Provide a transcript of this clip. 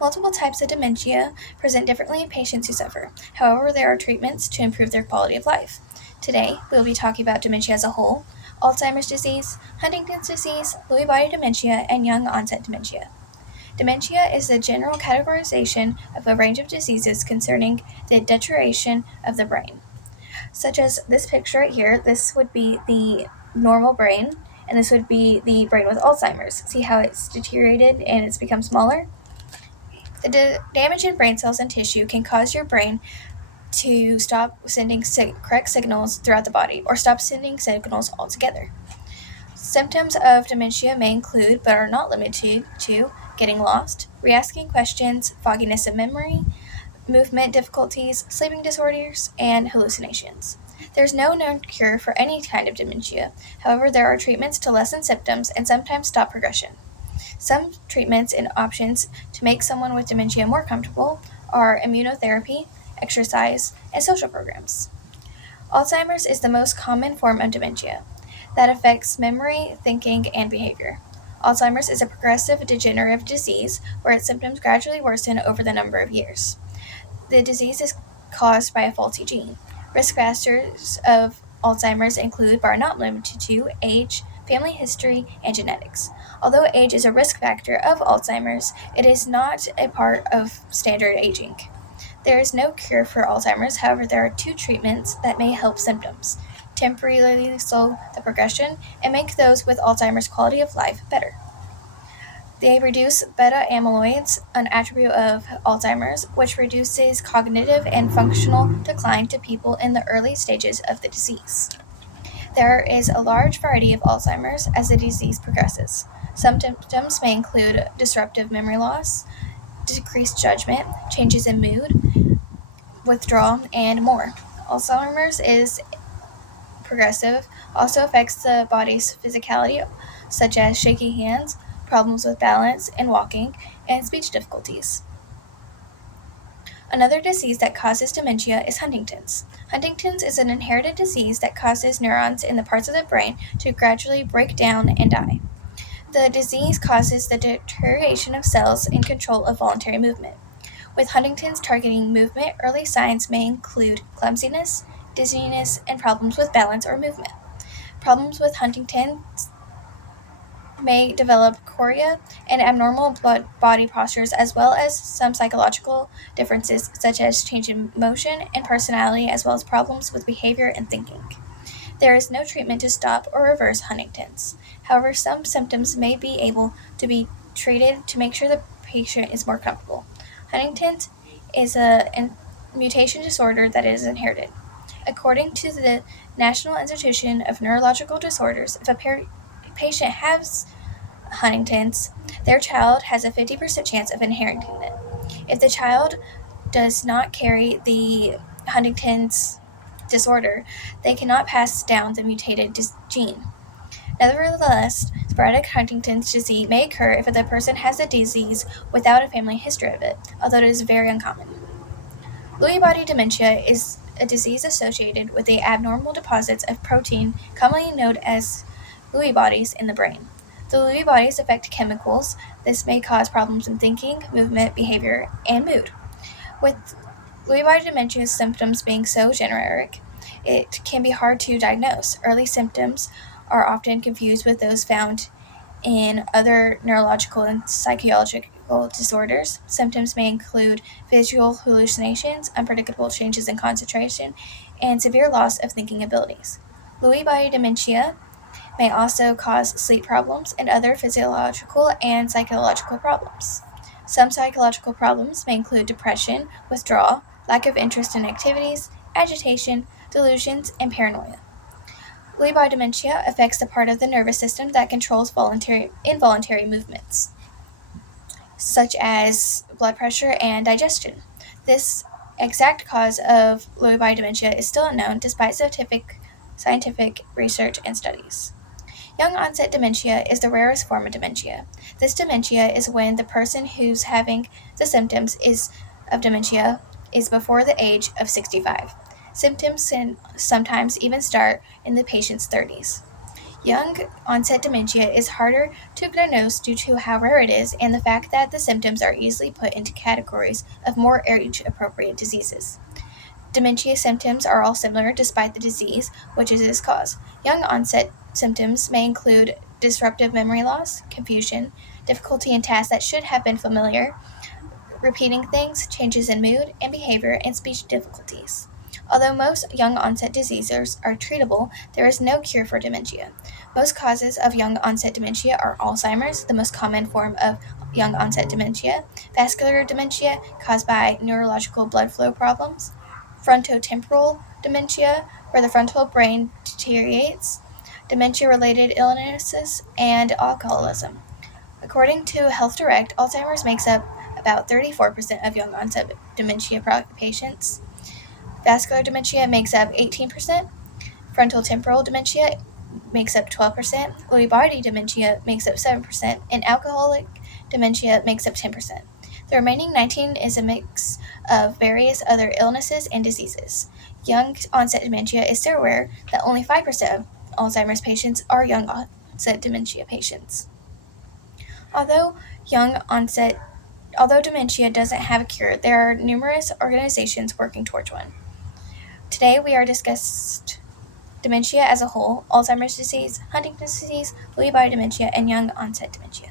Multiple types of dementia present differently in patients who suffer. However, there are treatments to improve their quality of life. Today, we'll be talking about dementia as a whole, Alzheimer's disease, Huntington's disease, Lewy body dementia, and young onset dementia. Dementia is the general categorization of a range of diseases concerning the deterioration of the brain. Such as this picture right here, this would be the normal brain, and this would be the brain with Alzheimer's. See how it's deteriorated and it's become smaller? The damage in brain cells and tissue can cause your brain to stop sending correct signals throughout the body or stop sending signals altogether. Symptoms of dementia may include, but are not limited to, getting lost, re-asking questions, fogginess of memory, movement difficulties, sleeping disorders, and hallucinations. There's no known cure for any kind of dementia. However, there are treatments to lessen symptoms and sometimes stop progression. Some treatments and options to make someone with dementia more comfortable are immunotherapy, exercise, and social programs. Alzheimer's is the most common form of dementia that affects memory, thinking, and behavior. Alzheimer's is a progressive degenerative disease where its symptoms gradually worsen over the number of years. The disease is caused by a faulty gene. Risk factors of Alzheimer's include, but are not limited to, age, family history, and genetics. Although age is a risk factor of Alzheimer's, it is not a part of standard aging. There is no cure for Alzheimer's, however, there are two treatments that may help symptoms, temporarily slow the progression, and make those with Alzheimer's quality of life better. They reduce beta amyloids, an attribute of Alzheimer's, which reduces cognitive and functional decline to people in the early stages of the disease. There is a large variety of Alzheimer's as the disease progresses. Some symptoms may include disruptive memory loss, decreased judgment, changes in mood, withdrawal, and more. Alzheimer's is progressive, also affects the body's physicality, such as shaky hands, problems with balance and walking, and speech difficulties. Another disease that causes dementia is Huntington's. Huntington's is an inherited disease that causes neurons in the parts of the brain to gradually break down and die. The disease causes the deterioration of cells in control of voluntary movement. With Huntington's targeting movement, early signs may include clumsiness, dizziness, and problems with balance or movement. Problems with Huntington's may develop chorea and abnormal body postures, as well as some psychological differences such as change in motion and personality, as well as problems with behavior and thinking. There is no treatment to stop or reverse Huntington's. However, some symptoms may be able to be treated to make sure the patient is more comfortable. Huntington's is a mutation disorder that is inherited. According to the National Institution of Neurological Disorders, if a patient has Huntington's, their child has a 50% chance of inheriting it. If the child does not carry the Huntington's disorder, they cannot pass down the mutated gene. Nevertheless, sporadic Huntington's disease may occur if the person has the disease without a family history of it, although it is very uncommon. Lewy body dementia is a disease associated with the abnormal deposits of protein commonly known as Lewy bodies in the brain. The Lewy bodies affect chemicals. This may cause problems in thinking, movement, behavior, and mood. With Lewy body dementia symptoms being so generic, it can be hard to diagnose. Early symptoms are often confused with those found in other neurological and psychological disorders. Symptoms may include visual hallucinations, unpredictable changes in concentration, and severe loss of thinking abilities. Lewy body dementia may also cause sleep problems and other physiological and psychological problems. Some psychological problems may include depression, withdrawal, lack of interest in activities, agitation, delusions, and paranoia. Lewy body dementia affects the part of the nervous system that controls involuntary movements, such as blood pressure and digestion. This exact cause of Lewy body dementia is still unknown despite scientific research and studies. Young onset dementia is the rarest form of dementia. This dementia is when the person who's having the symptoms of dementia is before the age of 65. Symptoms can sometimes even start in the patient's 30s. Young onset dementia is harder to diagnose due to how rare it is and the fact that the symptoms are easily put into categories of more age appropriate diseases. Dementia symptoms are all similar despite the disease, which is its cause. Young onset symptoms may include disruptive memory loss, confusion, difficulty in tasks that should have been familiar, repeating things, changes in mood and behavior, and speech difficulties. Although most young onset diseases are treatable, there is no cure for dementia. Most causes of young onset dementia are Alzheimer's, the most common form of young onset dementia, vascular dementia caused by neurological blood flow problems, frontotemporal dementia, where the frontal brain deteriorates, dementia related illnesses, and alcoholism. According to Health Direct, Alzheimer's makes up about 34% of young onset dementia patients. Vascular dementia makes up 18%. Frontal temporal dementia makes up 12%. Lewy body dementia makes up 7%. And alcoholic dementia makes up 10%. The remaining 19 is a mix of various other illnesses and diseases. Young onset dementia is so rare that only 5% of Alzheimer's patients are young onset dementia patients. Although young onset Although dementia doesn't have a cure, there are numerous organizations working towards one. Today we are discussed dementia as a whole, Alzheimer's disease, Huntington's disease, Lewy body dementia, and young onset dementia.